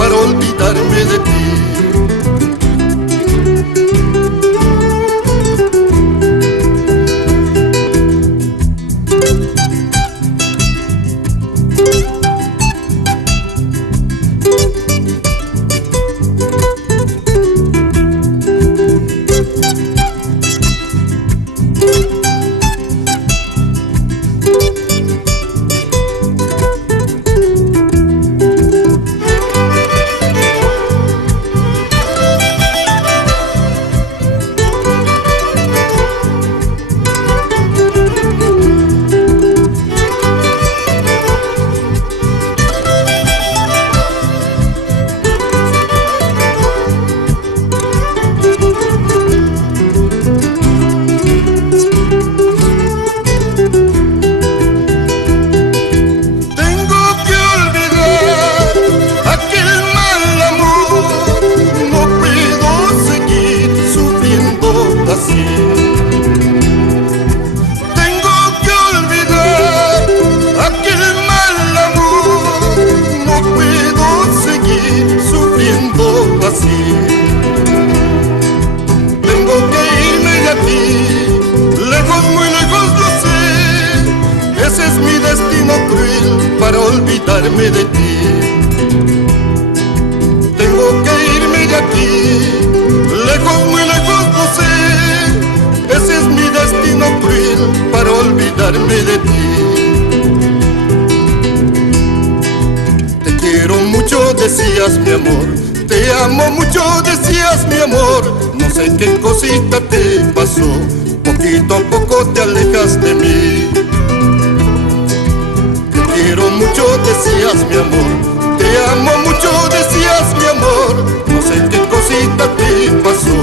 para olvidarme de ti. Tengo que olvidar aquel mal amor, no puedo seguir sufriendo así. Tengo que irme de aquí, lejos, muy lejos, lo sé. Ese es mi destino cruel para olvidarme de ti. Tengo que irme de aquí, lejos, muy lejos, lo sé. Ese es mi destino cruel para olvidarme de ti. Te quiero mucho, decías mi amor. Te amo mucho, decías mi amor. No sé qué cosita te pasó, poquito a poco te alejas de mí. Te quiero mucho, decías mi amor. Te amo mucho, decías mi amor. No sé qué cosita te pasó,